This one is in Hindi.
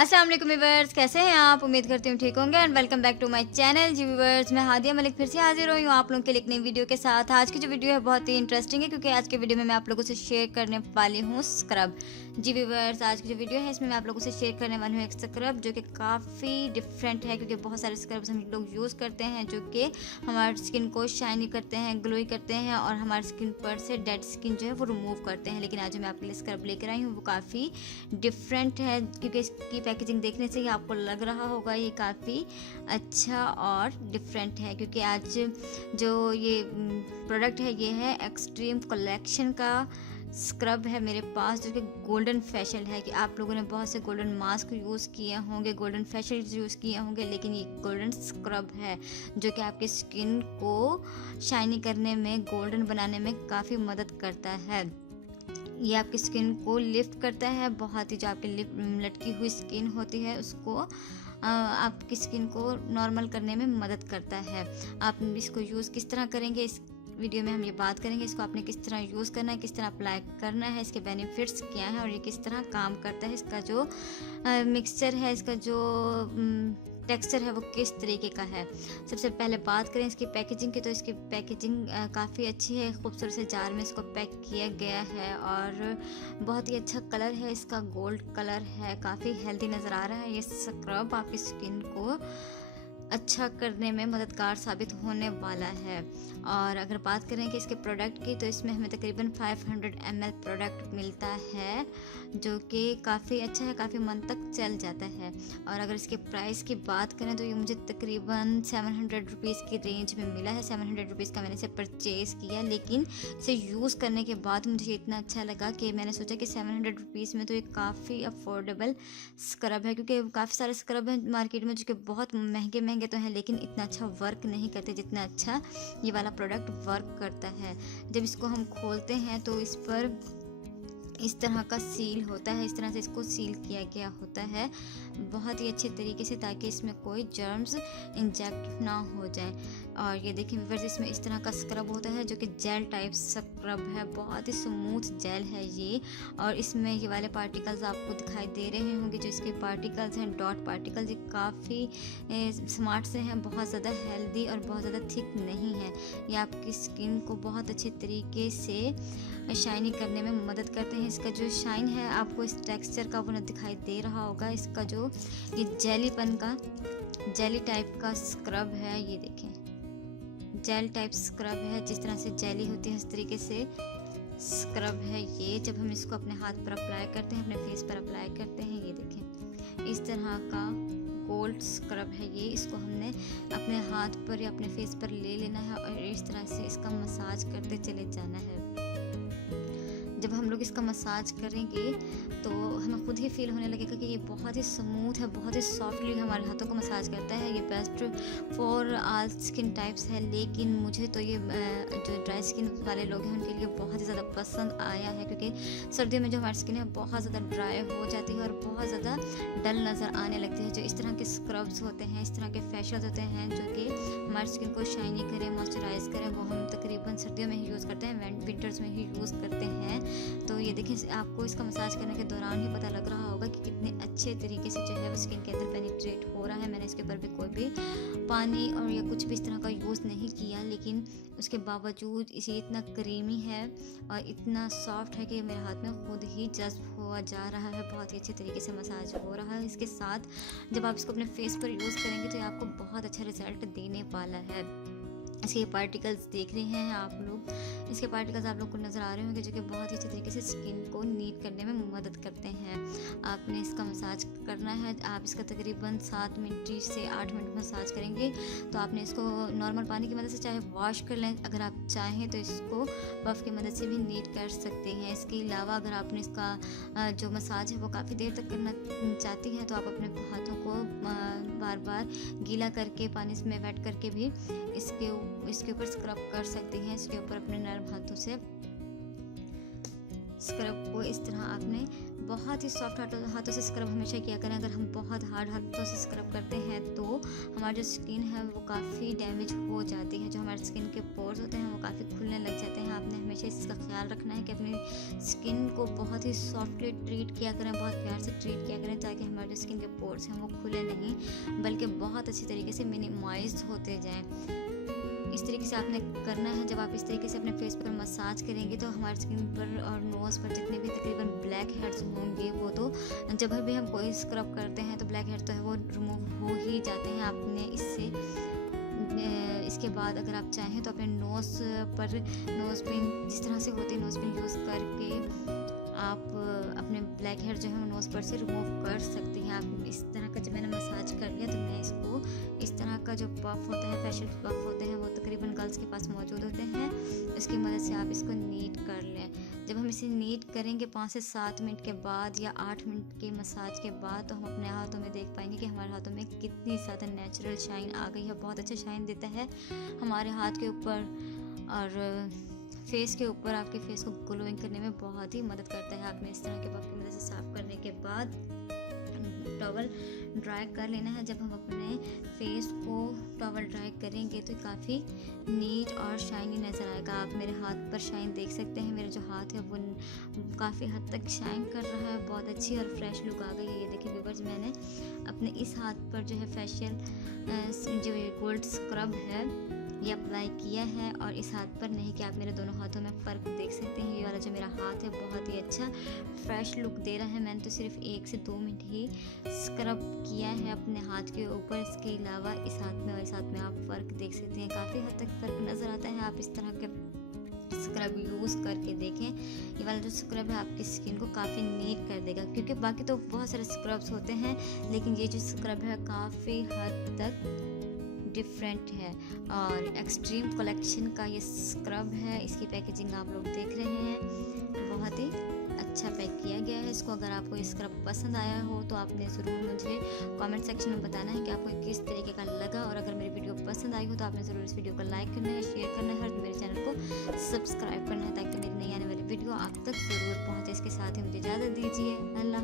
अस्सलाम वालेकुम व्यूअर्स, कैसे हैं आप? उम्मीद करती हूँ ठीक होंगे and welcome back to my channel. जी व्यूअर्स, मैं हादिया मलिक फिर से हाजिर हुई हूँ आप लोगों के लिए एक नई वीडियो के साथ। आज की जो वीडियो है बहुत ही इंटरेस्टिंग है क्योंकि आज के वीडियो में मैं आप लोगों से शेयर करने वाली हूँ स्क्रब। जी व्यूअर्स, आज की जो वीडियो है इसमें मैं आप लोगों से शेयर करने वाली हूँ एक स्क्रब जो कि काफ़ी डिफरेंट है क्योंकि बहुत सारे स्क्रब्स हम लोग यूज़ करते हैं जो कि हमारी स्किन को शाइनी करते हैं, ग्लोई करते हैं और हमारी स्किन पर से डेड स्किन जो है वो रिमूव करते हैं। लेकिन आज मैं आपके लिए स्क्रब लेकर आई हूँ वो काफ़ी डिफरेंट है क्योंकि इसकी पैकेजिंग देखने से ही आपको लग रहा होगा ये काफ़ी अच्छा और डिफरेंट है क्योंकि आज जो ये प्रोडक्ट है ये है एक्सट्रीम कलेक्शन का स्क्रब है मेरे पास जो कि गोल्डन फेशियल है। कि आप लोगों ने बहुत से गोल्डन मास्क यूज़ किए होंगे, गोल्डन फेशियल यूज़ किए होंगे, लेकिन ये गोल्डन स्क्रब है जो कि आपकी स्किन को शाइनी करने में, गोल्डन बनाने में काफ़ी मदद करता है। ये आपकी स्किन को लिफ्ट करता है, बहुत ही जो आपकी लटकी हुई स्किन होती है उसको आपकी स्किन को नॉर्मल करने में मदद करता है। आप इसको यूज़ किस तरह करेंगे इस वीडियो में हम ये बात करेंगे। इसको आपने किस तरह यूज़ करना है, किस तरह अप्लाई करना है, इसके बेनिफिट्स क्या हैं और ये किस तरह काम करता है, इसका जो मिक्सचर है, इसका जो टेक्सचर है वो किस तरीके का है। सबसे पहले बात करें इसकी पैकेजिंग की तो इसकी पैकेजिंग काफ़ी अच्छी है। खूबसूरत से जार में इसको पैक किया गया है और बहुत ही अच्छा कलर है इसका, गोल्ड कलर है, काफ़ी हेल्दी नज़र आ रहा है। ये स्क्रब आपकी स्किन को अच्छा करने में मददगार साबित होने वाला है। और अगर बात करें कि इसके प्रोडक्ट की तो इसमें हमें तकरीबन 500 ml प्रोडक्ट मिलता है जो कि काफ़ी अच्छा है, काफ़ी मन तक चल जाता है। और अगर इसके प्राइस की बात करें तो ये मुझे तकरीबन 700 रुपीज़ की रेंज में मिला है। 700 रुपीज़ का मैंने इसे परचेज़ किया, लेकिन इसे यूज़ करने के बाद मुझे इतना अच्छा लगा कि मैंने सोचा कि 700 रुपीज़ में तो ये काफ़ी अफोर्डेबल स्क्रब है क्योंकि काफ़ी सारे स्क्रब हैं मार्केट में जो कि बहुत महंगे महंगे तो हैं लेकिन इतना अच्छा वर्क नहीं करते जितना अच्छा ये वाला प्रोडक्ट वर्क करता है। जब इसको हम खोलते हैं तो इस पर इस तरह का सील होता है, इस तरह से इसको सील किया गया होता है बहुत ही अच्छे तरीके से ताकि इसमें कोई जर्म्स इंजेक्ट ना हो जाए। और ये देखिए व्यूअर्स, इसमें इस तरह का स्क्रब होता है जो कि जेल टाइप स्क्रब है, बहुत ही स्मूथ जेल है ये। और इसमें ये वाले पार्टिकल्स आपको दिखाई दे रहे होंगे जो इसके पार्टिकल्स हैं, डॉट पार्टिकल्स, ये काफ़ी स्मार्ट से हैं, बहुत ज़्यादा हेल्दी और बहुत ज़्यादा थिक नहीं है। ये आपकी स्किन को बहुत अच्छे तरीके से शाइनी करने में मदद करते हैं। इसका जो शाइन है आपको इस टेक्सचर का वो दिखाई दे रहा होगा। इसका जो ये जेलीपन का जेली टाइप का स्क्रब है, ये देखें जेल टाइप स्क्रब है, जिस तरह से जेली होती है इस तरीके से स्क्रब है ये। जब हम इसको अपने हाथ पर अप्लाई करते हैं, अपने फेस पर अप्लाई करते हैं, ये देखें इस तरह का गोल्ड स्क्रब है ये। इसको हमने अपने हाथ पर या अपने फेस पर ले लेना है और इस तरह से इसका मसाज करते चले जाना है। जब हम लोग इसका मसाज करेंगे तो हमें खुद ही फील होने लगेगा कि ये बहुत ही स्मूथ है, बहुत ही सॉफ्टली हमारे हाथों को मसाज करता है। ये best for all skin types है, लेकिन मुझे तो ये जो ड्राई स्किन वाले लोग हैं उनके लिए बहुत ही ज़्यादा पसंद आया है क्योंकि सर्दियों में जो हमारी स्किन है बहुत ज़्यादा ड्राई हो जाती है और बहुत ज़्यादा डल नज़र आने लगती है। जो इस तरह के स्क्रब्स होते हैं, इस तरह के फेशियल होते हैं जो कि हमारी स्किन को शाइनी करें, मॉइस्चराइज करें, वो हम तकरीबन सर्दियों में ही यूज़ करते हैं, विंटर्स में ही यूज़ करते हैं। तो ये देखिए आपको इसका मसाज करने के दौरान ही पता लग रहा होगा कि कितने अच्छे तरीके से जो है वो स्किन के अंदर पेनिट्रेट हो रहा है। मैंने इसके ऊपर भी कोई भी पानी और या कुछ भी इस तरह का यूज़ नहीं किया, लेकिन उसके बावजूद इसे इतना क्रीमी है और इतना सॉफ्ट है कि मेरे हाथ में खुद ही जज्ब हुआ जा रहा है। बहुत ही अच्छे तरीके से मसाज हो रहा है। इसके साथ जब आप इसको अपने फेस पर यूज़ करेंगे तो ये आपको बहुत अच्छा रिजल्ट देने वाला है। इसके पार्टिकल्स देख रहे हैं आप लोग, इसके पार्टिकल्स आप लोग को नज़र आ रहे होंगे जो कि बहुत ही अच्छे तरीके से स्किन को नीट करने में मदद करते हैं। आपने इसका मसाज करना है, आप इसका तकरीबन 7 मिनट से 8 मिनट मसाज करेंगे तो आपने इसको नॉर्मल पानी की मदद से चाहे वॉश कर लें, अगर आप चाहें तो इसको पफ की मदद से भी नीट कर सकते हैं। इसके अलावा अगर आपने इसका जो मसाज है वो काफ़ी देर तक करना चाहती हैं तो आप अपने हाथों को बार बार गीला करके पानी में वेट करके भी इसके ऊपर स्क्रब कर सकती हैं। इसके ऊपर अपने नर्म हाथों से स्क्रब को इस तरह आपने बहुत ही सॉफ्ट हाथों से स्क्रब हमेशा किया करें। अगर हम बहुत हार्ड हाथों से स्क्रब करते हैं तो हमारी जो स्किन है वो काफ़ी डैमेज हो जाती है, जो हमारे स्किन के पोर्स होते हैं वो काफ़ी खुलने लग जाते हैं। आपने हमेशा इसका ख्याल रखना है कि अपनी स्किन को बहुत ही सॉफ्टली ट्रीट किया करें, बहुत प्यार से ट्रीट किया करें ताकि हमारे जो स्किन के पोर्स हैं वो खुले नहीं बल्कि बहुत अच्छी तरीके से मिनिमाइज होते जाएं। इस तरीके से आपने करना है। जब आप इस तरीके से अपने फेस पर मसाज करेंगे तो हमारी स्किन पर और नोज़ पर जितने भी तकरीबन ब्लैक हेड्स होंगे वो तो जब भी हम कोई स्क्रब करते हैं तो ब्लैक हेड तो है वो रिमूव हो ही जाते हैं। आपने इसके बाद अगर आप चाहें तो अपने नोज़ पिन जिस तरह से होती है नोज़ पिन यूज़ करके आप अपने ब्लैक हेयर जो है वो नोज़ पर से रिमूव कर सकते हैं। आप इस तरह का जब मैंने मसाज कर लिया तो मैं इसको इस तरह का जो पफ होता है, फेशियल पफ होते हैं वो तकरीबन गर्ल्स के पास मौजूद होते हैं, इसकी मदद से आप इसको नीट कर लें। जब हम इसे नीट करेंगे 5 से 7 मिनट के बाद या 8 मिनट के मसाज के बाद तो हम अपने हाथों में देख पाएंगे कि हमारे हाथों में कितनी ज़्यादा नेचुरल शाइन आ गई है। बहुत अच्छा शाइन देता है हमारे हाथ के ऊपर और फेस के ऊपर आपके फेस को ग्लोइंग करने में बहुत ही मदद करता है। आपने इस तरह के पफ की मदद से साफ़ करने के बाद टॉवल ड्राई कर लेना है। जब हम अपने फेस को टॉवल ड्राई करेंगे तो काफ़ी नीट और शाइनी नज़र आएगा। आप मेरे हाथ पर शाइन देख सकते हैं। मेरा जो हाथ है वो काफ़ी हद तक शाइन कर रहा है, बहुत अच्छी और फ्रेश लुक आ गई है। ये देखिए व्यूअर्स, मैंने अपने इस हाथ पर जो है फेशियल जो ये गोल्ड स्क्रब है ये अप्लाई किया है और इस हाथ पर नहीं कि आप मेरे दोनों हाथों में फ़र्क देख सकते हैं। ये वाला जो मेरा हाथ है बहुत ही अच्छा फ्रेश लुक दे रहा है। मैंने तो सिर्फ 1 से 2 मिनट ही स्क्रब किया है अपने हाथ के ऊपर। इसके अलावा इस हाथ में और इस हाथ में आप फ़र्क देख सकते हैं, काफ़ी हद तक फ़र्क नज़र आता है। आप इस तरह के स्क्रब यूज़ करके देखें। ये वाला जो स्क्रब है आपकी स्किन को काफ़ी नीट कर देगा, क्योंकि बाकी तो बहुत सारे स्क्रब्स होते हैं लेकिन ये जो स्क्रब है काफ़ी हद तक डिफरेंट है और एक्सट्रीम कलेक्शन का ये स्क्रब है। इसकी पैकेजिंग आप लोग देख रहे हैं, बहुत ही अच्छा पैक किया गया है। इसको अगर आपको ये स्क्रब पसंद आया हो तो आपने ज़रूर मुझे कमेंट सेक्शन में बताना है कि आपको किस तरीके का लगा, और अगर मेरी वीडियो पसंद आई हो तो आपने ज़रूर इस वीडियो को लाइक करना है, शेयर करना है और मेरे चैनल को सब्सक्राइब करना है ताकि मेरी नई आने वाली वीडियो आप तक ज़रूर पहुँचे। इसके साथ ही मुझे इजाज़त दीजिए। अल्लाह।